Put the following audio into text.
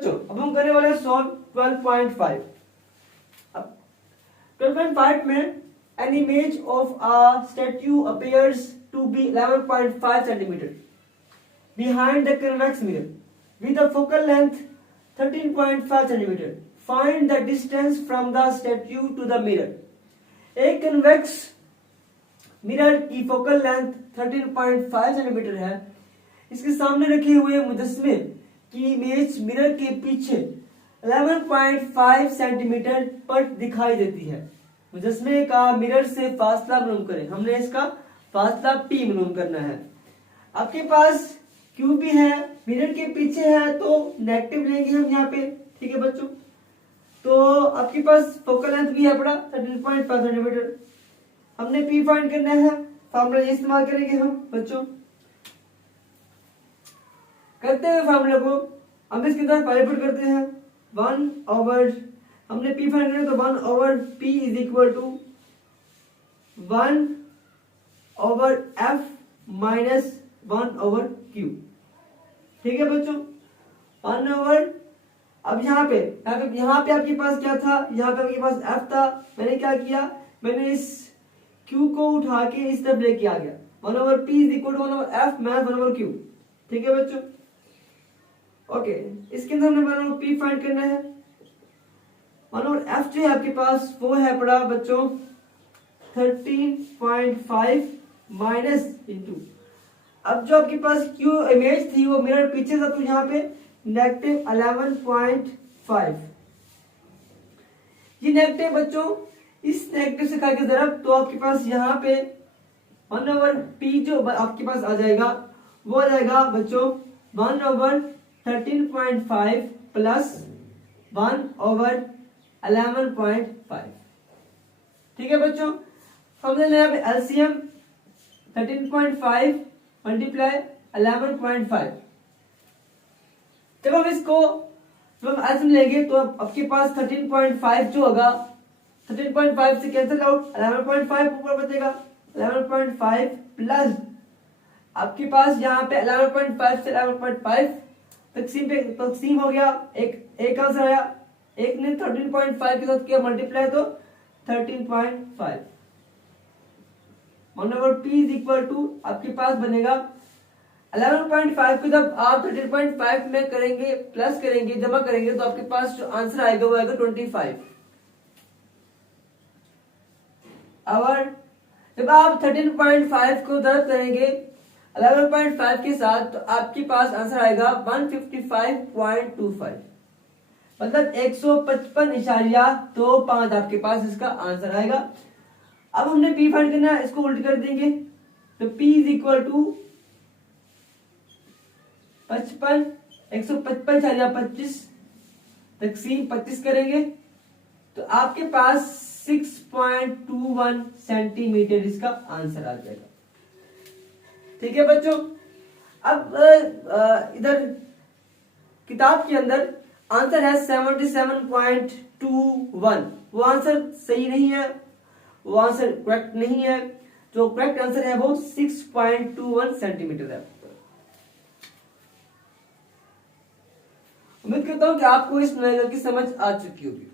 अब हम करने वाले सॉल्व 12.5। अब 12.5 में an image of a statue appears to be 11.5 centimeter behind the convex mirror with a focal length 13.5 centimeter. Find the distance from the statue to the mirror. एक convex mirror की focal length 13.5 centimeter है। इसके सामने रखे हुए मुजस्मे की image mirror के पीछे 11.5 सेंटीमीटर पर दिखाई देती है। मुजस्मे का मिरर से फासला मालूम करें। हमने इसका फासला p मालूम करना है। आपके पास q भी है, मिरर के पीछे है तो नेगेटिव लेंगे हम यहाँ पे, ठीक है बच्चों। तो आपके पास फोकल लेंथ भी है बड़ा 13.5 सेंटीमीटर। हमने p फाइंड करना है, फार्मूला ये इस्तेमाल करेंगे हम बच्चों। करते हैं फार्मूला को, हम इसकी तरफ कैलकुलेट करते हैं 1 ओवर, हमने p फाइंड करना तो 1 over p is equal to 1 over f minus 1 over q, ठीक है बच्चों। 1 ओवर, अब यहाँ पे आपके पास क्या था, यहाँ पे आपके पास f था। मैंने क्या किया, मैंने इस q को उठा के इस तरफ लेके आ गया। 1 over p is equal to 1 over f minus 1 over q, ठीक है बच्चों। ओके, इसके अंदर हमने 1 ओवर p फाइंड करना है। 1 ओवर f जो है आपके पास वो है पड़ा बच्चों 13.5 माइनस इंटू, अब जो आपके पास q इमेज थी वो मिरर पीछे था तो यहाँ पे नेगेटिव 11.5। ये नेगेटिव बच्चों, इस नेगेटिव से करके जरब तो आपके पास यहाँ पे 1 ओवर p जो आपके पास आ जाएगा वो आ जाएगा बच्चों 1 ओवर 13.5 प्लस 1 ओवर 11.5, ठीक है बच्चों। हमने लिया एलसीएम 13.5 मल्टीप्लाई 11.5। जब हम एलसीएम लेंगे तो आपके पास 13.5 जो होगा 13.5 से कैंसिल आउट, 11.5 ऊपर बचेगा। 11.5 प्लस आपके पास यहाँ पे 11.5 से 11.5 तकसीम हो गया, एक आंसर आया। एक ने 13.5 के साथ किया मल्टीप्लाई तो 13.5। 1 over p is equal to आपके पास बनेगा 11.5 को जब आप 13.5 में करेंगे प्लस करेंगे जमा करेंगे तो आपके पास जो आंसर आएगा वो आएगा 25। और जब आप 13.5 को दर्ज करेंगे 11.5 के साथ तो आपके पास आंसर आएगा 155.25, मतलब 155.25 आपके पास इसका आंसर आएगा। अब हमने p फाइंड करना है, इसको उल्ट कर देंगे तो p इज इक्वल टू 55, 155 तकसीम 25 करेंगे तो आपके पास 6.21 सेंटीमीटर इसका आंसर आ जाएगा, ठीक है बच्चों। अब इधर किताब के अंदर आंसर है 77.21, वो आंसर सही नहीं है, वो आंसर करेक्ट नहीं है। जो करेक्ट आंसर है वो 6.21 सेंटीमीटर है। उम्मीद करता हूं कि आपको इस नॉलेज की समझ आ चुकी होगी।